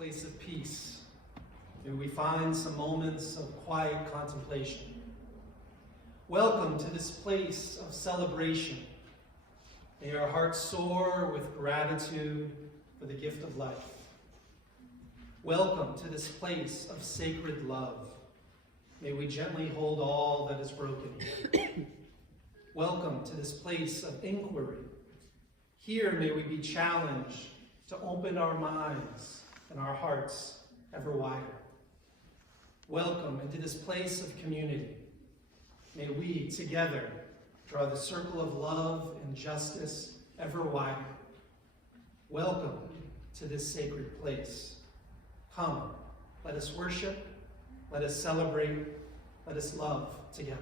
place of peace, may we find some moments of quiet contemplation. Welcome to this place of celebration. May our hearts soar with gratitude for the gift of life. Welcome to this place of sacred love. May we gently hold all that is broken. Welcome to this place of inquiry. Here may we be challenged to open our minds and our hearts ever wider. Welcome into this place of community. May we together draw the circle of love and justice ever wider. Welcome to this sacred place. Come, let us worship, let us celebrate, let us love together.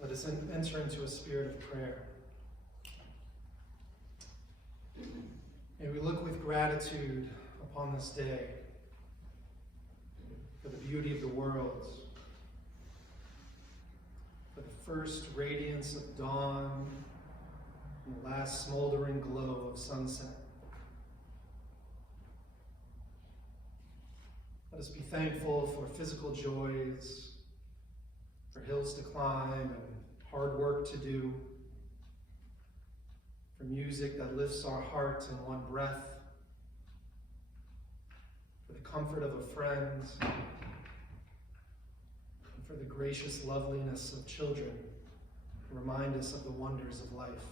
Let us enter into a spirit of prayer. May we look with gratitude upon this day for the beauty of the world, for the first radiance of dawn and the last smoldering glow of sunset. Let us be thankful for physical joys, for hills to climb and hard work to do, for music that lifts our heart in one breath, for the comfort of a friend, and for the gracious loveliness of children who remind us of the wonders of life.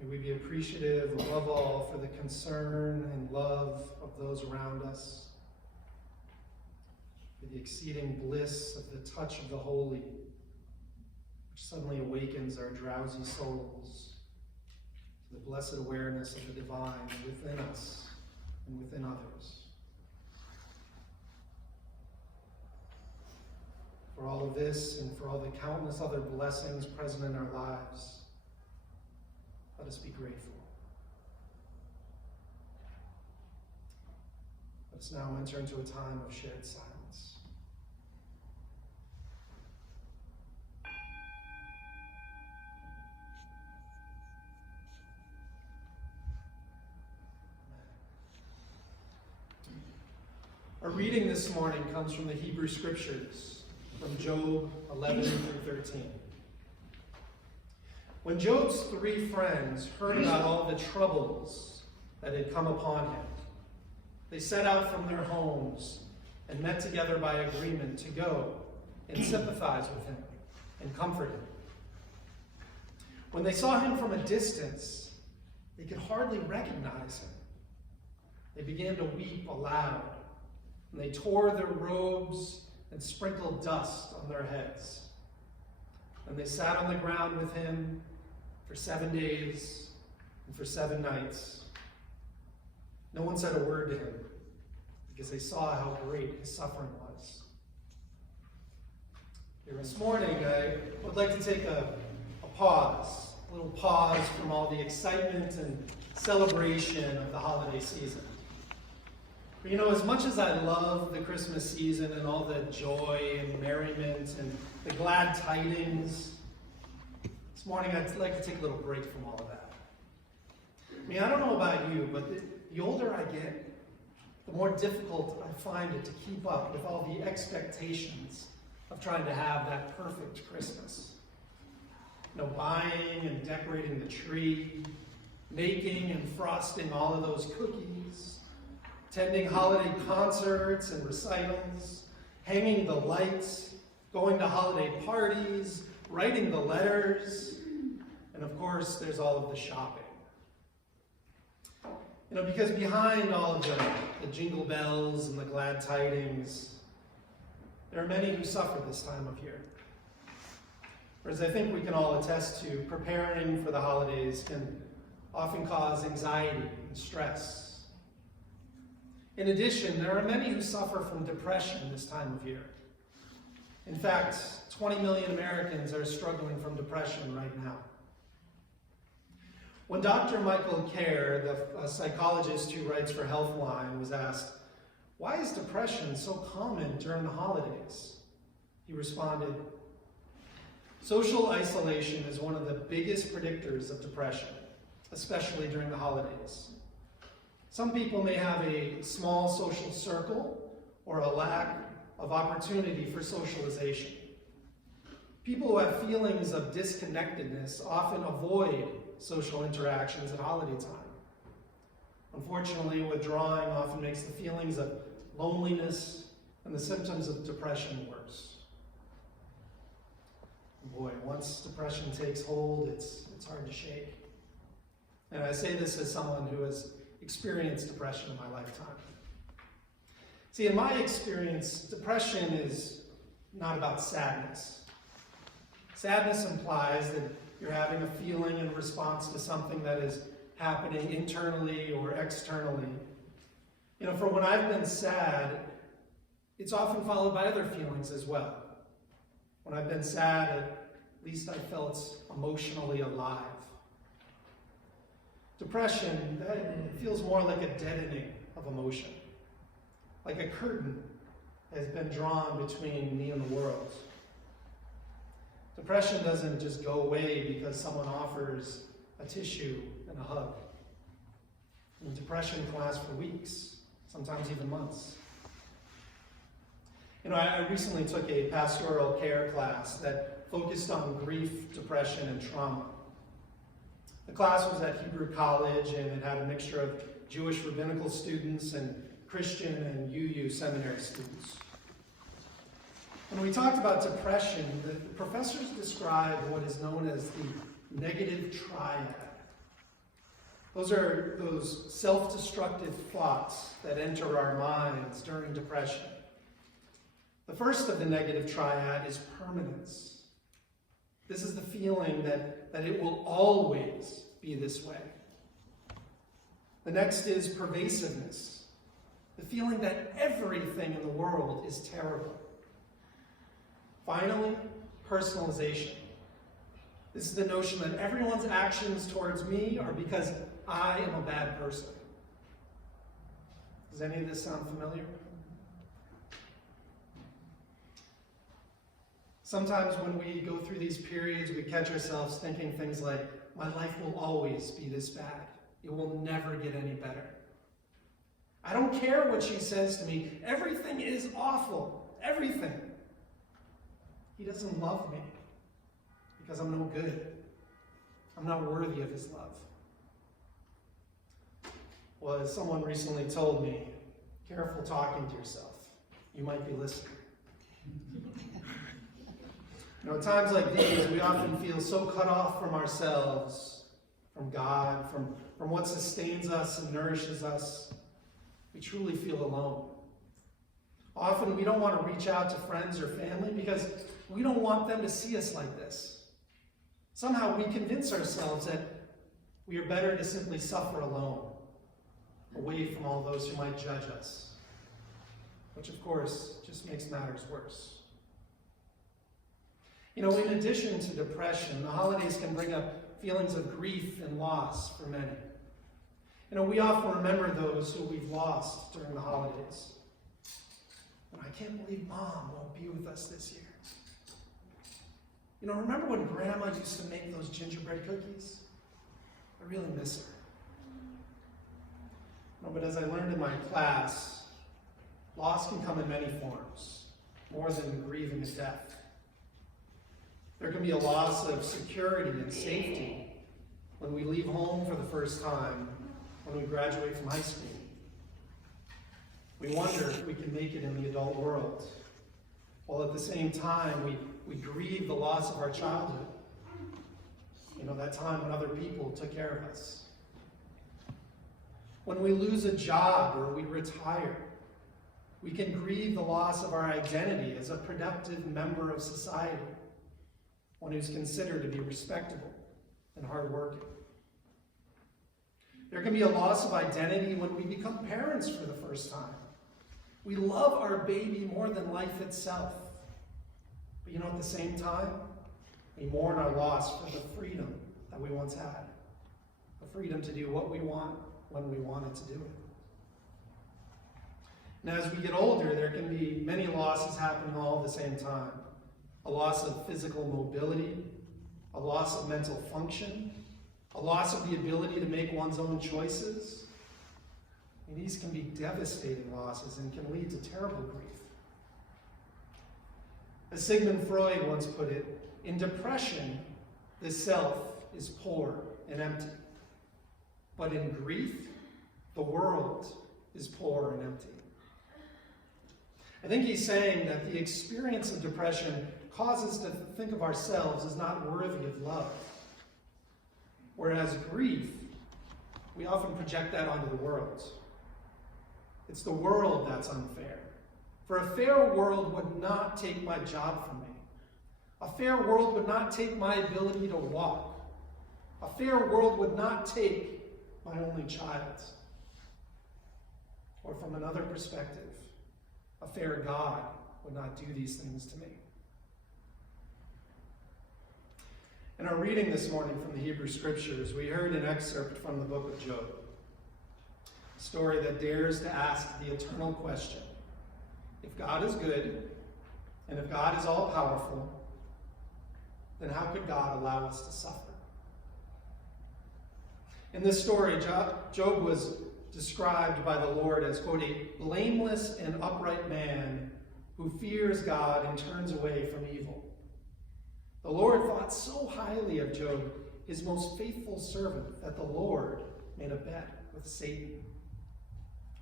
May we be appreciative, above all, for the concern and love of those around us, for the exceeding bliss of the touch of the holy, which suddenly awakens our drowsy souls to the blessed awareness of the divine within us and within others. For all of this and for all the countless other blessings present in our lives, let us be grateful. Let us now enter into a time of shared silence. Our reading this morning comes from the Hebrew Scriptures, from Job 11 through 13. When Job's 3 friends heard about all the troubles that had come upon him, they set out from their homes and met together by agreement to go and sympathize with him and comfort him. When they saw him from a distance, they could hardly recognize him. They began to weep aloud, and they tore their robes and sprinkled dust on their heads. And they sat on the ground with him for 7 days and for 7 nights. No one said a word to him because they saw how great his suffering was. Here this morning, I would like to take a little pause from all the excitement and celebration of the holiday season. But you know, as much as I love the Christmas season and all the joy and merriment and the glad tidings, this morning I'd like to take a little break from all of that. I mean, I don't know about you, but the older I get, the more difficult I find it to keep up with all the expectations of trying to have that perfect Christmas. You know, buying and decorating the tree, making and frosting all of those cookies, attending holiday concerts and recitals, hanging the lights, going to holiday parties, writing the letters, and of course, there's all of the shopping. You know, because behind all of the jingle bells and the glad tidings, there are many who suffer this time of year. Whereas I think we can all attest to, preparing for the holidays can often cause anxiety and stress. In addition, there are many who suffer from depression this time of year. In fact, 20 million Americans are struggling from depression right now. When Dr. Michael Kerr, the psychologist who writes for Healthline, was asked, "Why is depression so common during the holidays?" he responded, "Social isolation is one of the biggest predictors of depression. especially during the holidays. Some people may have a small social circle or a lack of opportunity for socialization. People who have feelings of disconnectedness often avoid social interactions at holiday time. Unfortunately, withdrawing often makes the feelings of loneliness and the symptoms of depression worse. Boy, once depression takes hold, it's hard to shake. And I say this as someone who has experienced depression in my lifetime. See, in my experience, depression is not about sadness. Sadness implies that you're having a feeling in response to something that is happening internally or externally. You know, for when I've been sad, it's often followed by other feelings as well. When I've been sad, at least I felt emotionally alive. Depression, that feels more like a deadening of emotion. Like a curtain has been drawn between me and the world. Depression doesn't just go away because someone offers a tissue and a hug. And depression can last for weeks, sometimes even months. You know, I recently took a pastoral care class that focused on grief, depression, and trauma. The class was at Hebrew College, and it had a mixture of Jewish rabbinical students and Christian and UU seminary students. When we talked about depression, the professors described what is known as the negative triad. Those are those self-destructive thoughts that enter our minds during depression. The first of the negative triad is permanence. This is the feeling that it will always be this way. The next is pervasiveness. The feeling that everything in the world is terrible. Finally, personalization. This is the notion that everyone's actions towards me are because I am a bad person. Does any of this sound familiar? Sometimes when we go through these periods, we catch ourselves thinking things like, my life will always be this bad. It will never get any better. I don't care what she says to me. Everything is awful. Everything. He doesn't love me because I'm no good. I'm not worthy of his love. Well, as someone recently told me, careful talking to yourself. You might be listening. You know, at times like these, we often feel so cut off from ourselves, from God, from what sustains us and nourishes us. We truly feel alone. Often we don't want to reach out to friends or family because we don't want them to see us like this. Somehow we convince ourselves that we are better to simply suffer alone, away from all those who might judge us, which of course just makes matters worse. You know, in addition to depression, the holidays can bring up feelings of grief and loss for many. You know, we often remember those who we've lost during the holidays. And I can't believe Mom won't be with us this year. You know, remember when Grandma used to make those gingerbread cookies? I really miss her. No, but as I learned in my class, loss can come in many forms, more than grieving a death. There can be a loss of security and safety when we leave home for the first time, when we graduate from high school. We wonder if we can make it in the adult world, while at the same time we grieve the loss of our childhood. You know, that time when other people took care of us. When we lose a job or we retire, we can grieve the loss of our identity as a productive member of society, one who's considered to be respectable and hardworking. There can be a loss of identity when we become parents for the first time. We love our baby more than life itself. But you know, at the same time, we mourn our loss for the freedom that we once had. The freedom to do what we want when we wanted to do it. And as we get older, there can be many losses happening all at the same time. A loss of physical mobility, a loss of mental function, a loss of the ability to make one's own choices. And these can be devastating losses and can lead to terrible grief. As Sigmund Freud once put it, in depression, the self is poor and empty. But in grief, the world is poor and empty. I think he's saying that the experience of depression causes us to think of ourselves as not worthy of love. Whereas grief, we often project that onto the world. It's the world that's unfair. For a fair world would not take my job from me. A fair world would not take my ability to walk. A fair world would not take my only child. Or from another perspective, a fair God would not do these things to me. In our reading this morning from the Hebrew Scriptures, we heard an excerpt from the book of Job, a story that dares to ask the eternal question: if God is good, and if God is all-powerful, then how could God allow us to suffer? In this story, Job was described by the Lord as, quote, a blameless and upright man who fears God and turns away from evil. The Lord thought so highly of Job, his most faithful servant, that the Lord made a bet with Satan.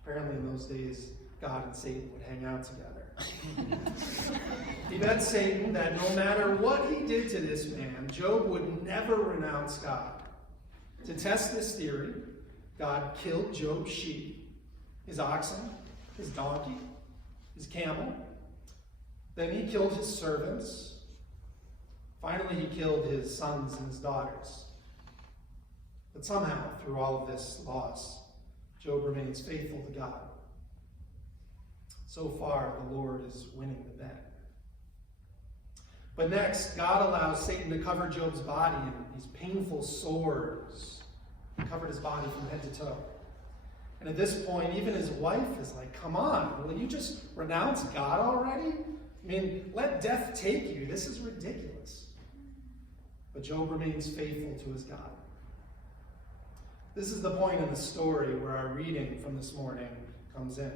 Apparently in those days, God and Satan would hang out together. He bet Satan that no matter what he did to this man, Job would never renounce God. To test this theory, God killed Job's sheep, his oxen, his donkey, his camel. Then he killed his servants. Finally, he killed his sons and his daughters. But somehow, through all of this loss, Job remains faithful to God. So far, the Lord is winning the bet. But next, God allows Satan to cover Job's body in these painful sores. He covered his body from head to toe. And at this point, even his wife is like, come on, will you just renounce God already? I mean, let death take you. This is ridiculous. But Job remains faithful to his God. This is the point in the story where our reading from this morning comes in,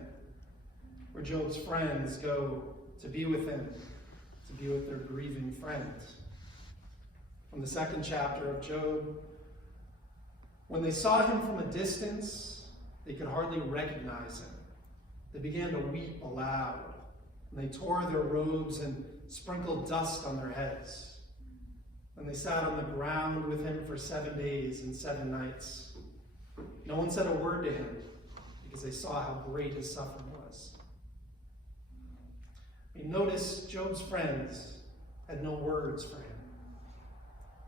where Job's friends go to be with him, to be with their grieving friend. From the second chapter of Job, when they saw him from a distance, they could hardly recognize him. They began to weep aloud, and they tore their robes and sprinkled dust on their heads. And they sat on the ground with him for 7 days and 7 nights. No one said a word to him, because they saw how great his suffering was. I mean, notice Job's friends had no words for him.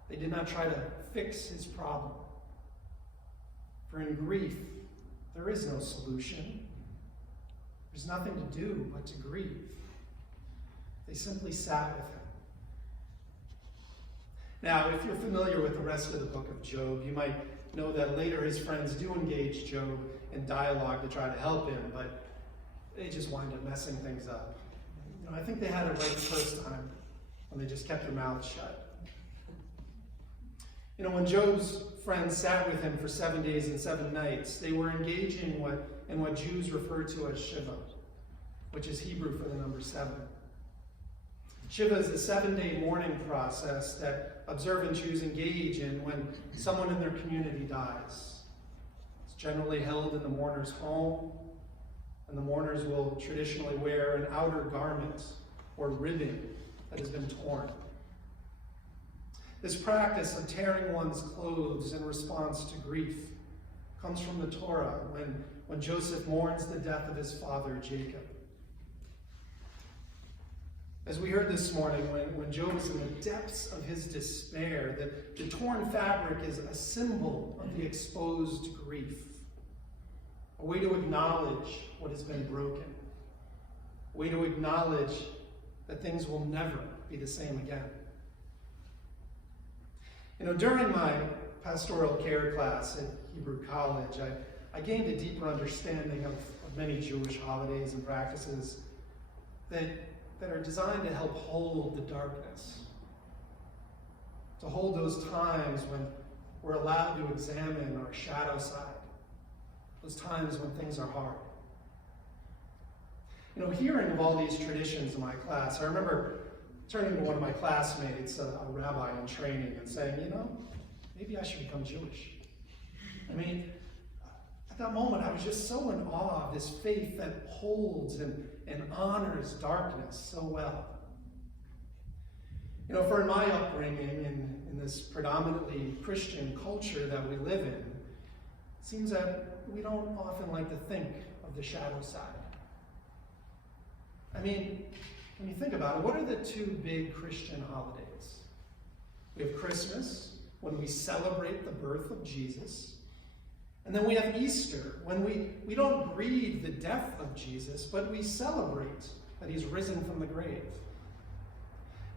They did not try to fix his problem. For in grief, there is no solution. There's nothing to do but to grieve. They simply sat with him. Now, if you're familiar with the rest of the book of Job, you might know that later his friends do engage Job in dialogue to try to help him, but they just wind up messing things up. You know, I think they had it right the first time, when they just kept their mouths shut. You know, when Job's friends sat with him for 7 days and 7 nights, they were engaging in what Jews refer to as Shiva, which is Hebrew for the number 7. Shiva is a 7-day mourning process that observant Jews engage in when someone in their community dies. It's generally held in the mourner's home, and the mourners will traditionally wear an outer garment or ribbing that has been torn. This practice of tearing one's clothes in response to grief comes from the Torah when Joseph mourns the death of his father Jacob. As we heard this morning, when Job is in the depths of his despair, that the torn fabric is a symbol of the exposed grief, a way to acknowledge what has been broken, a way to acknowledge that things will never be the same again. You know, during my pastoral care class at Hebrew College, I gained a deeper understanding of many Jewish holidays and practices that are designed to help hold the darkness, to hold those times we're allowed to examine our shadow side, those times when things are hard. Hearing of all these traditions in my class, I remember turning to one of my classmates, a rabbi in training, and saying, maybe I should become Jewish. At that moment, I was just so in awe of this faith that holds and honors darkness so well. For my upbringing in this predominantly Christian culture that we live in, it seems that we don't often like to think of the shadow side. When you think about it, what are the two big Christian holidays? We have Christmas, when we celebrate the birth of Jesus. And then we have Easter, when we don't grieve the death of Jesus, but we celebrate that he's risen from the grave.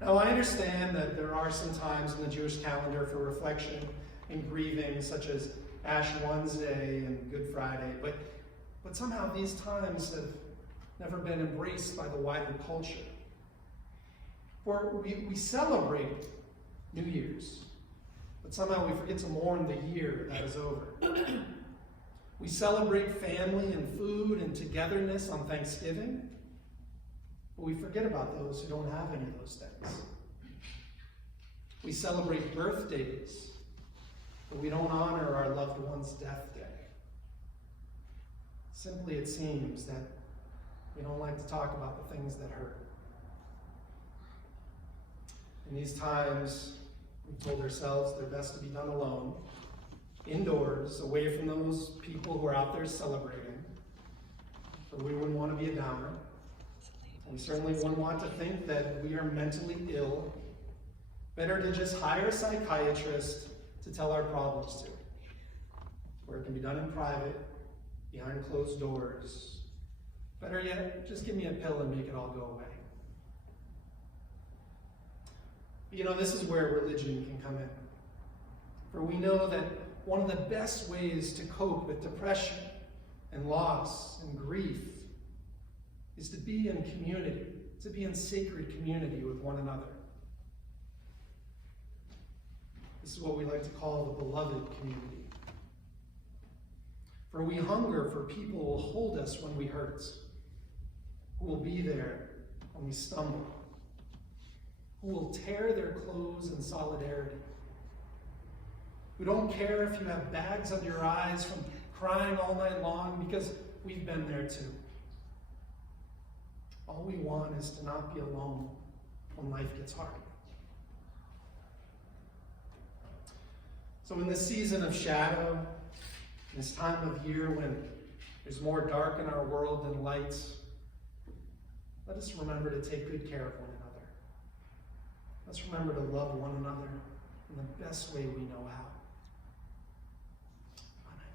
Now, I understand that there are some times in the Jewish calendar for reflection and grieving, such as Ash Wednesday and Good Friday, but somehow these times have never been embraced by the wider culture. For we celebrate New Year's, but somehow we forget to mourn the year that is over. We celebrate family and food and togetherness on Thanksgiving, but we forget about those who don't have any of those things. We celebrate birthdays, but we don't honor our loved one's death day. Simply, it seems that we don't like to talk about the things that hurt. In these times, we've told ourselves they're best to be done alone, indoors, away from those people who are out there celebrating. For we wouldn't want to be a downer. We certainly wouldn't want to think that we are mentally ill. Better to just hire a psychiatrist to tell our problems to, where it can be done in private, behind closed doors. Better yet, just give me a pill and make it all go away. This is where religion can come in. For we know that one of the best ways to cope with depression and loss and grief is to be in community, to be in sacred community with one another. This is what we like to call the beloved community. For we hunger for people who will hold us when we hurt, who will be there when we stumble, who will tear their clothes in solidarity, who don't care if you have bags under your eyes from crying all night long, because we've been there too. All we want is to not be alone when life gets hard. So in this season of shadow, this time of year when there's more dark in our world than light, let us remember to take good care of one another. Let's remember to love one another in the best way we know how. Amen.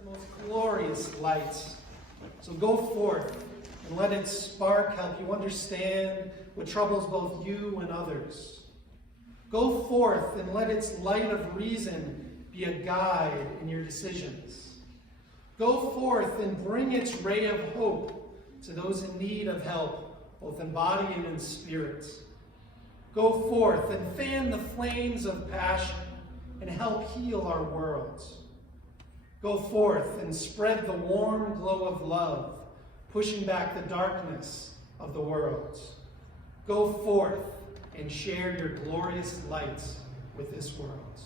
The most glorious light. So go forth and let its spark help you understand what troubles both you and others. Go forth and let its light of reason be a guide in your decisions. Go forth and bring its ray of hope to those in need of help, both in body and in spirit. Go forth and fan the flames of passion and help heal our worlds. Go forth and spread the warm glow of love, pushing back the darkness of the world. Go forth and share your glorious light with this world.